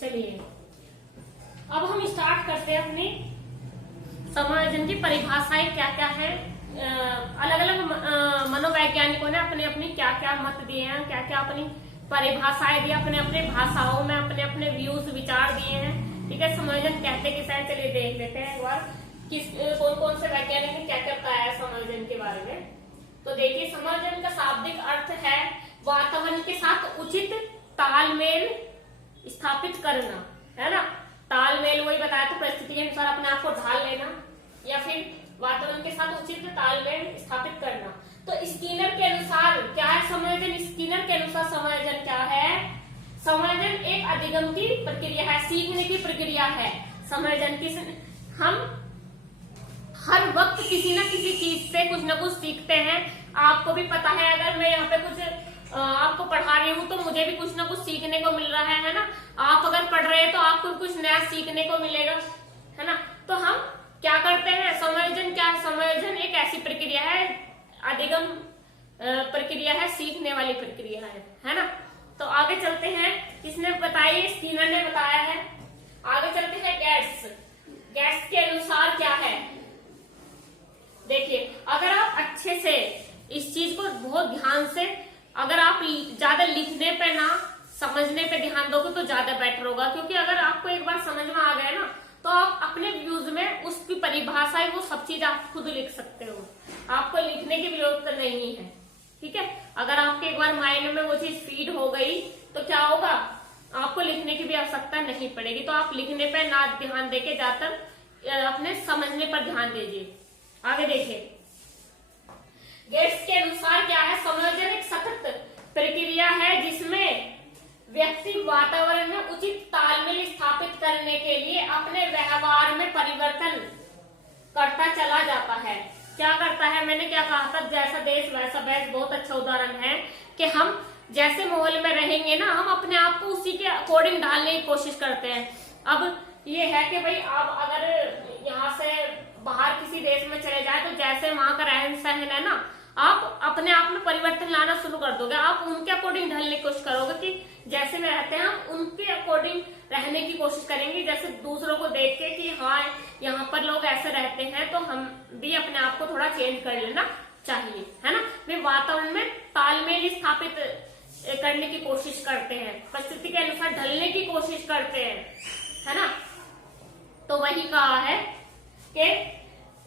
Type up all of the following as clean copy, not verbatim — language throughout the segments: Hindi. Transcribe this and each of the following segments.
चलिए अब हम स्टार्ट करते हैं अपनी समायोजन की परिभाषाएं क्या क्या है। अलग अलग मनोवैज्ञानिकों ने अपने अपनी क्या क्या मत दिए हैं, क्या क्या अपनी परिभाषाएं दी, अपने अपने भाषाओं में अपने अपने व्यूज विचार दिए हैं। ठीक है, समायोजन कहते किसे हैं, चलिए देख लेते हैं एक बार किस कौन कौन से वैज्ञानिक ने क्या क्या बताया है समायोजन के बारे में। तो देखिए, समायोजन का शाब्दिक अर्थ है वातावरण के साथ उचित तालमेल स्थापित करना, है ना। तालमेल वही बताया था, परिस्थिति के अनुसार अपने आप को ढाल लेना या फिर वातावरण के साथ उचित तालमेल स्थापित करना। तो स्किनर के अनुसार क्या है समायोजन? स्किनर के अनुसार समायोजन क्या है? समायोजन एक अधिगम की प्रक्रिया है, सीखने की प्रक्रिया है। समायोजन की हम हर वक्त किसी न किसी चीज से कुछ न कुछ सीखते हैं। आपको भी पता है, अगर मैं यहाँ पे कुछ आपको पढ़ा रही हूँ तो मुझे भी कुछ ना कुछ सीखने को मिल रहा है ना। आप अगर पढ़ रहे हैं तो आपको कुछ नया सीखने को मिलेगा, है ना। तो हम क्या करते हैं, समायोजन क्या है? समायोजन एक ऐसी प्रक्रिया है, अधिगम प्रक्रिया है, सीखने वाली प्रक्रिया है ना। तो आगे चलते हैं, किसने बताई? स्किनर ने बताया है। आगे चलते हैं गेट्स के अनुसार क्या है। देखिए, अगर आप अच्छे से इस चीज को बहुत ध्यान से, अगर आप ज्यादा लिखने पे ना समझने पे ध्यान दोगे तो ज्यादा बेटर होगा, क्योंकि अगर आपको एक बार समझ में आ गया ना तो आप अपने व्यूज में उसकी परिभाषाएं वो सब चीज आप खुद लिख सकते हो, आपको लिखने की भी जरूरत नहीं है। ठीक है, अगर आपके एक बार माइंड में वो चीज फीड हो गई तो क्या होगा, आपको लिखने की भी आवश्यकता नहीं पड़ेगी। तो आप लिखने पे ना ध्यान देके ज्यादातर अपने समझने पर ध्यान दीजिए। आगे देखिए, गेट्स के अनुसार क्या है? समायोजन एक सतत प्रक्रिया है जिसमें व्यक्ति वातावरण में उचित तालमेल स्थापित करने के लिए अपने व्यवहार में परिवर्तन करता चला जाता है। क्या करता है? मैंने क्या कहा था, जैसा देश वैसा भेष बहुत अच्छा उदाहरण है कि हम जैसे माहौल में रहेंगे ना, हम अपने आप को उसी के अकॉर्डिंग ढालने की कोशिश करते हैं। अब ये है कि भाई आप अगर यहाँ से बाहर किसी देश में चले जाए तो जैसे वहां का रहन सहन है ना, आप अपने आप में परिवर्तन लाना शुरू कर दोगे। आप उनके अकॉर्डिंग ढलने की कोशिश करोगे कि जैसे में रहते हैं हम उनके अकॉर्डिंग रहने की कोशिश करेंगे। जैसे दूसरों को देख के कि हाँ यहाँ पर लोग ऐसे रहते हैं तो हम भी अपने आप को थोड़ा चेंज कर लेना चाहिए, है ना। वे वातावरण में तालमेल स्थापित करने की कोशिश करते हैं, परिस्थिति के अनुसार ढलने की कोशिश करते हैं, है ना। तो वही कहा है कि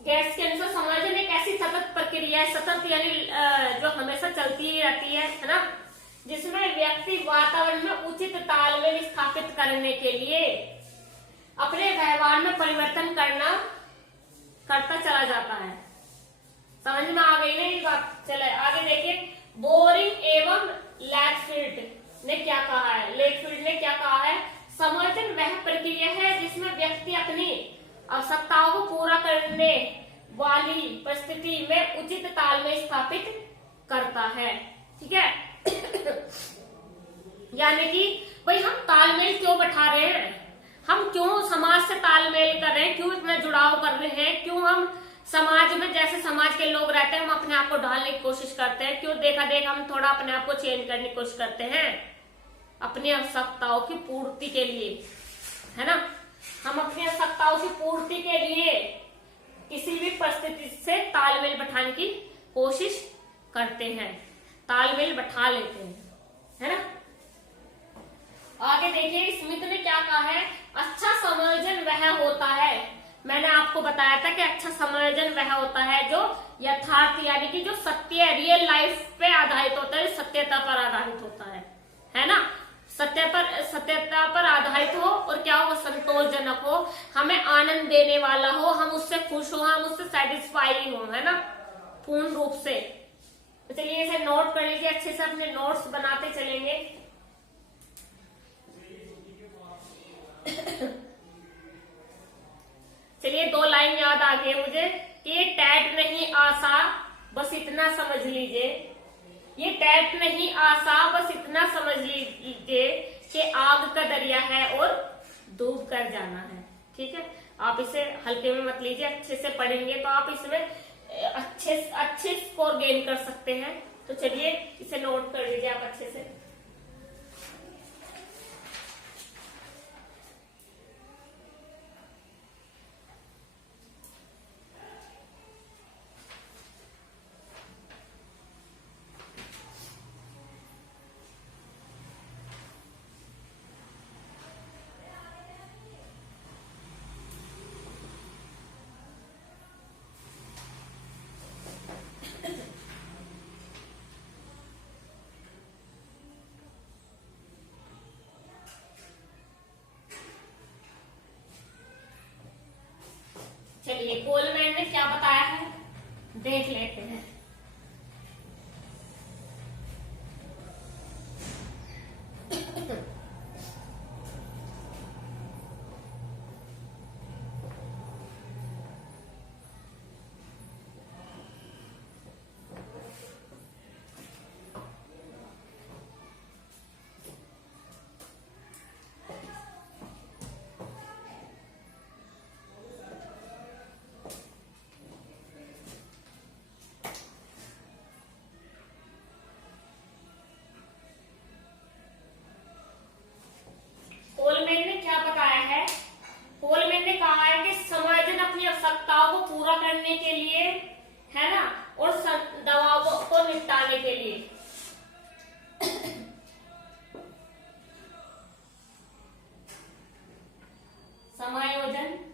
गेट्स के अनुसार समायोजन एक ऐसी सतत प्रक्रिया है, सतत यानी जो हमेशा चलती ही रहती है ना, जिसमें व्यक्ति वातावरण में उचित तालमेल स्थापित करने के लिए अपने व्यवहार में परिवर्तन करता चला जाता है। समझ में आ गई ना ये बात? चले आगे देखिए, बोरिंग एवं लेटफील्ड ने क्या कहा है? लेटफील्ड ने क्या कहा है? समायोजन वह प्रक्रिया है जिसमें व्यक्ति अपनी आवश्यकताओं को पूरा करने वाली परिस्थिति में उचित तालमेल स्थापित करता है। ठीक है यानी कि भाई हम तालमेल क्यों बैठा रहे हैं, हम क्यों समाज से तालमेल कर रहे हैं, क्यों इतना जुड़ाव कर रहे हैं, क्यों हम समाज में जैसे समाज के लोग रहते हैं हम अपने आप को ढालने की कोशिश करते हैं, क्यों देखा हम थोड़ा अपने आप को चेंज करने की कोशिश करते हैं अपनी आवश्यकताओं की पूर्ति के लिए, है ना। हम अपनी आवश्यकताओं की पूर्ति के लिए किसी भी परिस्थिति से तालमेल बैठाने की कोशिश करते हैं, तालमेल बैठा लेते हैं, है ना। आगे देखिए, स्मिथ ने क्या कहा है? अच्छा समायोजन वह होता है, मैंने आपको बताया था कि अच्छा समायोजन वह होता है जो यथार्थ यानी कि जो सत्य रियल लाइफ पे आधारित होता है, सत्यता पर आधारित होता है ना। सत्यता पर आधारित हो और क्या हो, संतोषजनक हो, हमें आनंद देने वाला हो, हम उससे खुश हो, हम उससे सेटिस्फाई हो, है ना, पूर्ण रूप से। तो चलिए इसे नोट कर लीजिए, अच्छे से अपने नोट्स बनाते चलेंगे। चलिए 2 लाइन याद आ गई मुझे कि ये टैट नहीं आशा बस इतना समझ लीजिए, ये टैट नहीं आशा बस इतना समझ लीजिए कि आग का दरिया है और डूब कर जाना है। ठीक है, आप इसे हल्के में मत लीजिए, अच्छे से पढ़ेंगे तो आप इसमें अच्छे स्कोर गेन कर सकते हैं। तो चलिए इसे नोट कर लीजिए आप अच्छे से। चलिए कोलमैन ने क्या बताया है देख लेते हैं। कोलमैन ने क्या बताया है, कोलमैन ने कहा है कि समायोजन अपनी आवश्यकताओं को पूरा करने के लिए, है ना, और दबावों को निपटाने के लिए समायोजन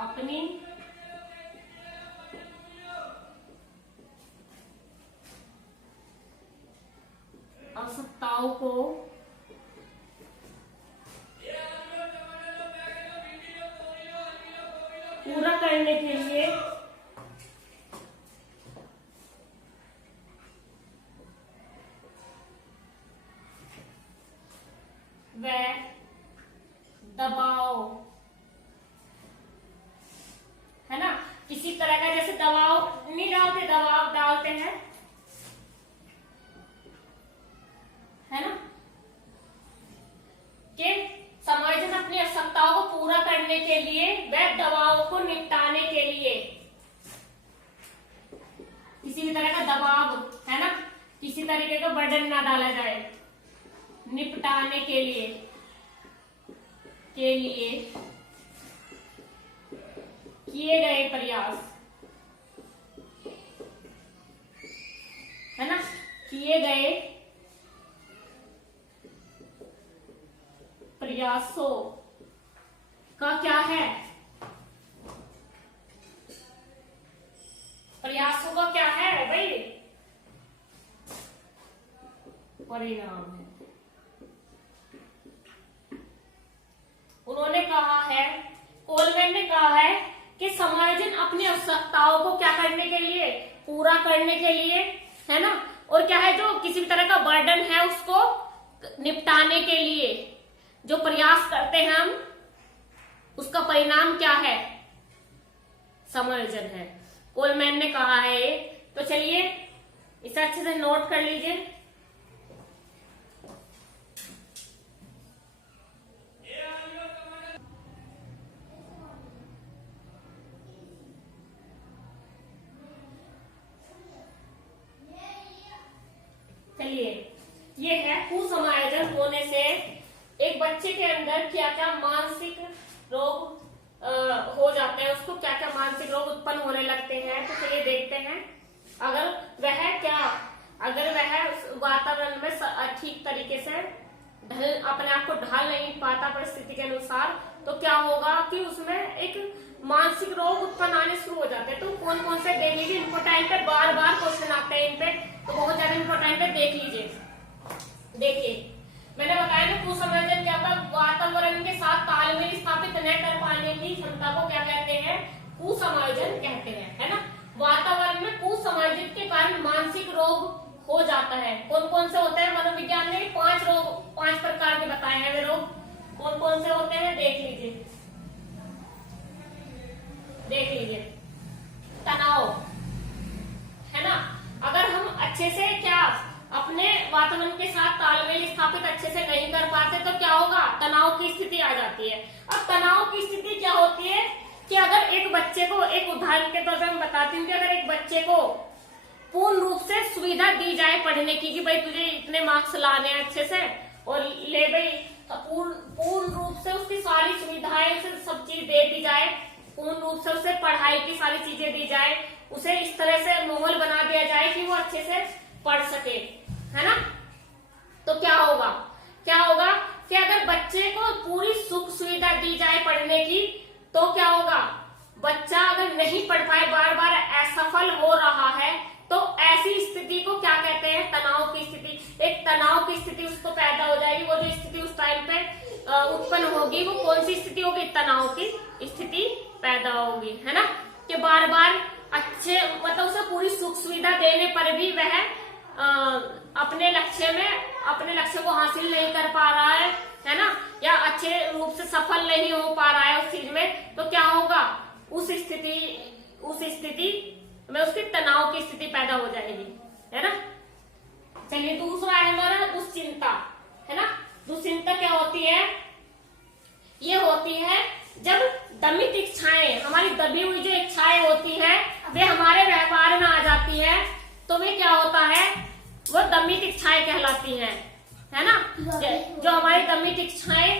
अपनी आवश्यकताओं को पूरा करने के लिए वह दबाव, है ना, किसी तरह का जैसे दबाव नहीं डालते, दबाव डालते हैं, है ना, कि समायोजन अपनी आवश्यकताओं को पूरा करने के लिए वह दबावों को निपटाने के लिए, किसी भी तरह का दबाव, है ना, किसी तरीके का बर्डन ना डाला जाए, निपटाने के लिए किए गए प्रयास, है ना, किए गए प्रयासों का क्या है, प्रयासों का क्या है भाई, परिणाम है। उन्होंने कहा है, कोलमैन ने कहा है कि समायोजन अपनी आवश्यकताओं को क्या करने के लिए, पूरा करने के लिए, है ना, और क्या है जो किसी भी तरह का बर्डन है उसको निपटाने के लिए जो प्रयास करते हैं हम, उसका परिणाम क्या है, समायोजन है, कोलमैन ने कहा है ये। तो चलिए इसे अच्छे से नोट कर लीजिए। चलिए ये है कुसमायोजन होने से एक बच्चे के अंदर क्या क्या मानसिक रोग हो जाते हैं, उसको क्या क्या मानसिक रोग उत्पन्न होने लगते हैं। तो चलिए देखते हैं। अगर वह वातावरण में ठीक तरीके से अपने आप को ढाल नहीं पाता परिस्थिति के अनुसार, तो क्या होगा कि उसमें एक मानसिक रोग उत्पन्न आने शुरू हो जाते हैं। तो कौन कौन से देख लीजिए, इम्पोर्टेंट है, बार बार क्वेश्चन आते हैं इन पे, तो बहुत ज्यादा इम्पोर्टेंट है, देख लीजिए। देखिए मैंने बताया ना कुसमायोजन क्या था, वातावरण के साथ तालमेल स्थापित न कर पाने की क्षमता को क्या कहते हैं, कुसमायोजन कहते हैं, है ना। वातावरण में कुसमायोजन के कारण मानसिक रोग हो जाता है। कौन कौन से होते हैं, मनोविज्ञान ने 5 प्रकार के बताए हैं वे रोग। कौन कौन से होते हैं देख लीजिए, तनाव, है ना। अगर हम अच्छे से क्या अपने वातावरण के साथ तालमेल स्थापित अच्छे से नहीं कर पाते तो क्या होगा, तनाव की स्थिति आ जाती है। अब तनाव की स्थिति क्या होती है कि अगर एक बच्चे को, एक उदाहरण के तौर पर मैं बताती हूँ कि अगर एक बच्चे को पूर्ण रूप से सुविधा दी जाए पढ़ने की, कि भाई तुझे इतने मार्क्स लाने हैं अच्छे से, और ले भाई पूर्ण रूप से उसकी सारी सुविधाएं, सब चीज दे दी जाए, पूर्ण रूप से उसे पढ़ाई की सारी चीजें दी जाए, उसे इस तरह से माहौल बना दिया जाए कि वो अच्छे से पढ़ सके, है ना। तो क्या होगा कि अगर बच्चे को पूरी सुख सुविधा दी जाए पढ़ने की, तो क्या होगा, बच्चा अगर नहीं पढ़ पाए, बार बार असफल हो रहा है, तो ऐसी स्थिति को क्या कहते हैं, तनाव की स्थिति। एक तनाव की स्थिति उसको पैदा हो जाएगी, वो जो स्थिति उस टाइम पे उत्पन्न होगी वो कौन सी स्थिति होगी, तनाव की स्थिति पैदा होगी, है ना। कि बार बार अच्छे मतलब उसे पूरी सुख सुविधा देने पर भी वह अपने लक्ष्य को हासिल नहीं कर पा रहा है ना, या अच्छे रूप से सफल नहीं हो पा रहा है उस चीज में, तो क्या होगा, उस स्थिति में उसकी तनाव की स्थिति पैदा हो जाएगी, है ना। चलिए दूसरा है हमारा दुश्चिंता, है ना। दुश्चिंता क्या होती है, ये होती है जब दमित इच्छाएं, हमारी दबी हुई जो इच्छाएं होती है वे हमारे व्यवहार में आ जाती है, तो वे क्या होता है, वो दमित इच्छाएं कहलाती हैं, है ना। जो हमारी दमित इच्छाएं,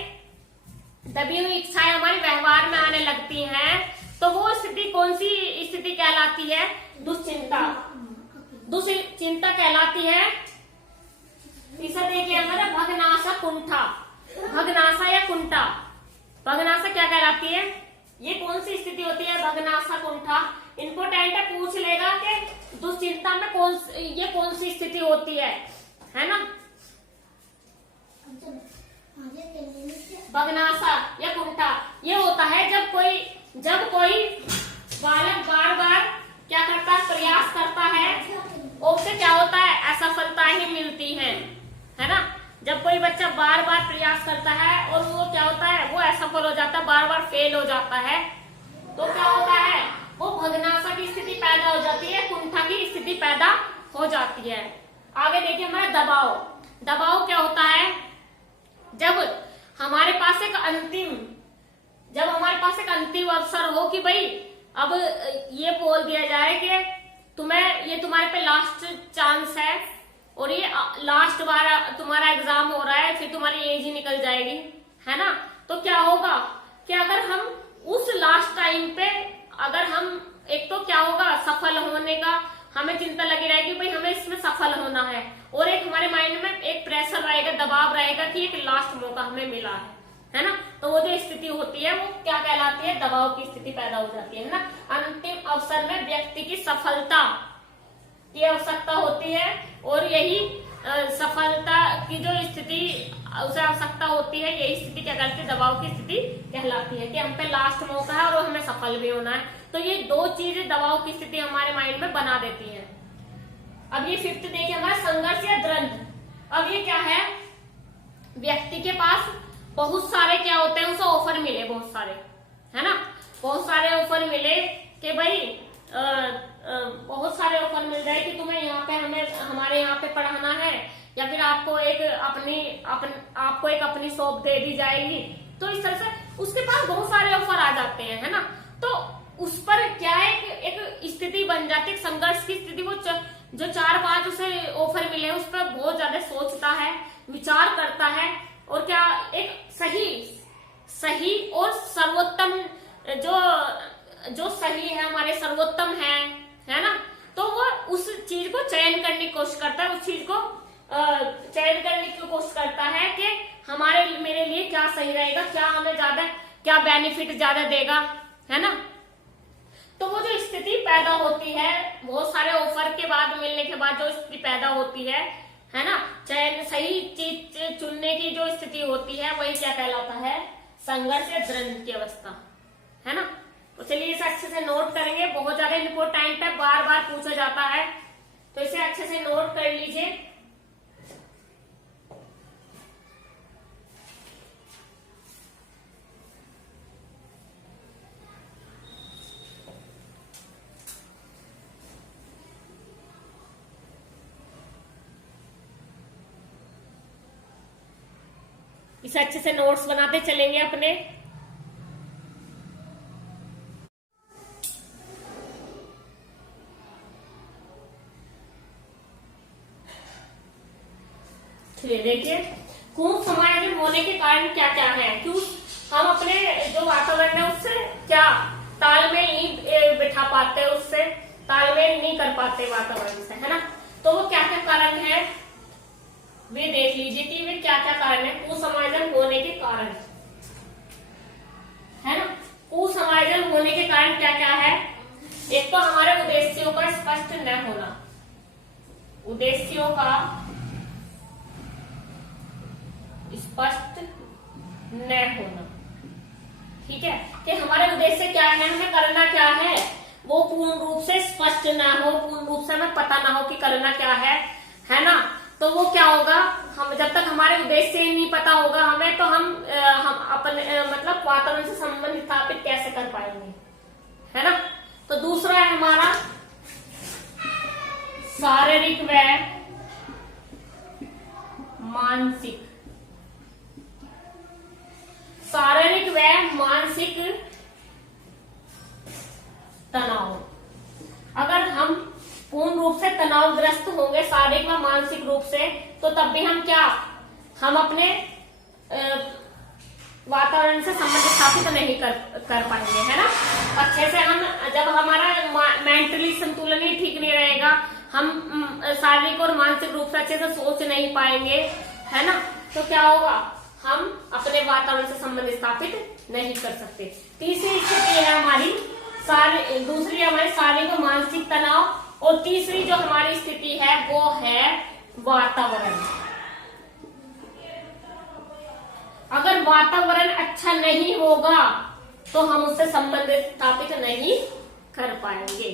दबी हुई इच्छाएं हमारे व्यवहार में आने लगती हैं, तो वो स्थिति कौन सी स्थिति कहलाती है, दुश्चिंता। दुश्चिंता कहलाती है। तीसरा देखिए हमारा भग्नाशा कुंठा, भग्नाशा या कुंठा। भग्नाशा क्या कहलाती है, ये कौन सी स्थिति होती है, भग्नाशा कुंठा। इंपोर्टेंट है, पूछ लेगा कि दुश्चिंता में ये कौन सी स्थिति होती है ना। भग्नाशा या कुंठा ये होता है जब कोई बालक बार बार क्या करता है, प्रयास करता है और उसे क्या होता है, असफलता ही मिलती है ना। जब कोई बच्चा बार बार प्रयास करता है और वो क्या होता है, वो असफल हो जाता है, बार बार फेल हो जाता है, तो क्या होता है, वो भग्नाशा की स्थिति पैदा हो जाती है, कुंठा की स्थिति पैदा हो जाती है। आगे देखिए हमारा दबाव। दबाव क्या होता है, जब हमारे पास एक अंतिम अवसर हो कि भाई अब ये बोल दिया जाए कि ये तुम्हारे पे लास्ट चांस है और ये लास्ट बार तुम्हारा एग्जाम हो रहा है, फिर तुम्हारी एज ही निकल जाएगी, है ना। तो क्या होगा कि अगर हम उस लास्ट टाइम पे अगर हम एक तो क्या होगा, सफल होने का हमें चिंता लगी रहेगी, भाई हमें इसमें सफल होना है, और एक हमारे माइंड में एक प्रेशर रहेगा, दबाव रहेगा कि एक लास्ट मौका हमें मिला है ना। तो वो जो स्थिति होती है वो क्या कहलाती है, दबाव की स्थिति पैदा हो जाती है ना। अंतिम अवसर में व्यक्ति की सफलता की आवश्यकता होती है, और यही सफलता की जो स्थिति उसे आवश्यकता होती है, यही स्थिति क्या कहलाती है, दबाव की स्थिति कहलाती है कि हम पे लास्ट मौका है और हमें सफल भी होना है। तो ये दो चीजें दबाव की स्थिति हमारे माइंड में बना देती है। अब ये फिफ्थ देखिए हमारा संघर्ष या द्वंद्व। अब ये क्या है, व्यक्ति के पास बहुत सारे क्या होते हैं, उसे ऑफर मिले बहुत सारे, है ना। बहुत सारे ऑफर मिले कि भाई बहुत सारे ऑफर मिल जाए कि तुम्हें यहाँ पे हमारे यहाँ पे पढ़ाना है, या फिर आपको एक अपनी शॉप दे दी जाएगी। तो इस तरह से उसके पास बहुत सारे ऑफर आ जाते हैं, है ना। तो उस पर क्या है, एक स्थिति बन जाती है, संघर्ष की स्थिति। वो जो 4-5 उसे ऑफर मिले उस पर बहुत ज्यादा सोचता है, विचार करता है, और क्या एक सही और सर्वोत्तम जो सही है, हमारे सर्वोत्तम है ना। तो वो उस चीज को चयन करने की कोशिश करता है, उस चीज को चयन करने की कोशिश करता है कि मेरे लिए क्या सही रहेगा, क्या बेनिफिट ज्यादा देगा, है ना। तो वो जो स्थिति पैदा होती है, बहुत सारे ऑफर के बाद मिलने के बाद जो स्थिति पैदा होती है ना, चयन सही चीज चुनने की जो स्थिति होती है, वही क्या कहलाता है, संघर्ष या द्वंद्व की अवस्था, है ना। तो चलिए इसे अच्छे से नोट करेंगे, बहुत ज्यादा इम्पोर्टेंट है, बार बार पूछा जाता है, तो इसे अच्छे से नोट कर लीजिए। इसे अच्छे से नोट्स बनाते चलेंगे अपने। देखिए खूब समायोजन होने के कारण क्या क्या है, क्यों हम अपने जो वातावरण है उससे क्या तालमेल नहीं बिठा पाते, उससे तालमेल नहीं कर पाते वातावरण से, है ना। तो वो क्या क्या कारण है वे देख लीजिए कि वे क्या क्या कारण है कुसमायोजन होने के कारण, है ना। कुसमायोजन होने के कारण क्या क्या है, एक तो हमारे उद्देश्यों का स्पष्ट न होना, उद्देश्यों का स्पष्ट न होना। ठीक है, कि हमारे उद्देश्य क्या है, हमें करना क्या है, वो पूर्ण रूप से स्पष्ट ना हो, पूर्ण रूप से हमें पता ना हो कि करना क्या है ना। तो वो क्या होगा, हम जब तक हमारे उद्देश्य ही नहीं पता होगा हमें, तो हम अपने मतलब वातावरण से संबंध स्थापित कैसे कर पाएंगे, है ना। तो दूसरा है हमारा शारीरिक व मानसिक, शारीरिक व मानसिक तनाव। अगर हम पूर्ण रूप से तनावग्रस्त होंगे शारीरिक व मानसिक रूप से, तो तब भी हम अपने वातावरण से संबंध स्थापित नहीं कर पाएंगे, है ना। अच्छे से हम जब हमारा मेंटली संतुलन ही ठीक नहीं रहेगा, हम शारीरिक और मानसिक रूप से अच्छे से सोच नहीं पाएंगे, है ना। तो क्या होगा, हम अपने वातावरण से संबंध स्थापित नहीं कर सकते। तीसरी स्थिति है हमारी दूसरी हमारे शारीरिक और मानसिक तनाव, और तीसरी जो हमारी स्थिति है वो है वातावरण। अगर वातावरण अच्छा नहीं होगा तो हम उससे संबंध स्थापित नहीं कर पाएंगे।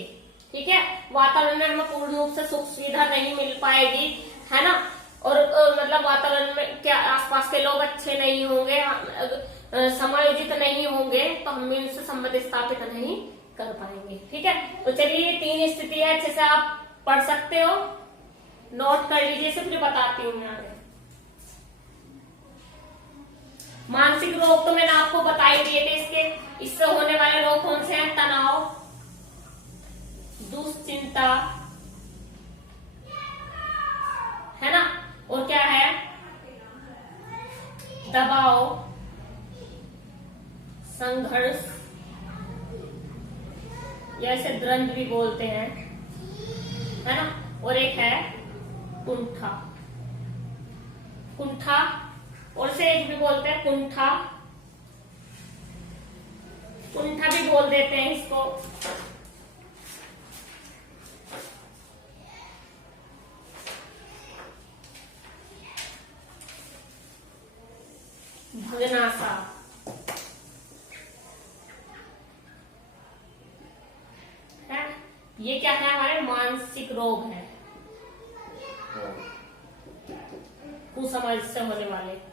ठीक है, वातावरण में हमें पूर्ण रूप से सुख सुविधा नहीं मिल पाएगी, है ना। और मतलब वातावरण में क्या आसपास के लोग अच्छे नहीं होंगे, समायोजित नहीं होंगे, तो हम इनसे संबंध स्थापित नहीं कर पाएंगे। ठीक है, तो चलिए 3 स्थितियां अच्छे से आप पढ़ सकते हो, नोट कर लीजिए, से फिर बताती हूँ मैं आगे। मानसिक रोग तो मैंने आपको बता ही दिए थे, इससे होने वाले रोग कौन से हैं, तनाव, दुश्चिंता, है ना, और क्या है, दबाव, संघर्ष, या इसे द्वंद्व भी बोलते हैं, है ना। और एक है कुंठा, कुंठा, और से एक भी बोलते हैं कुंठा, कुंठा भी बोल देते हैं इसको। भगनासा, है, ये क्या है, हमारे मानसिक रोग है, कुसमझ से होने वाले।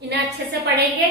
इन्हें अच्छे से पढ़ेंगे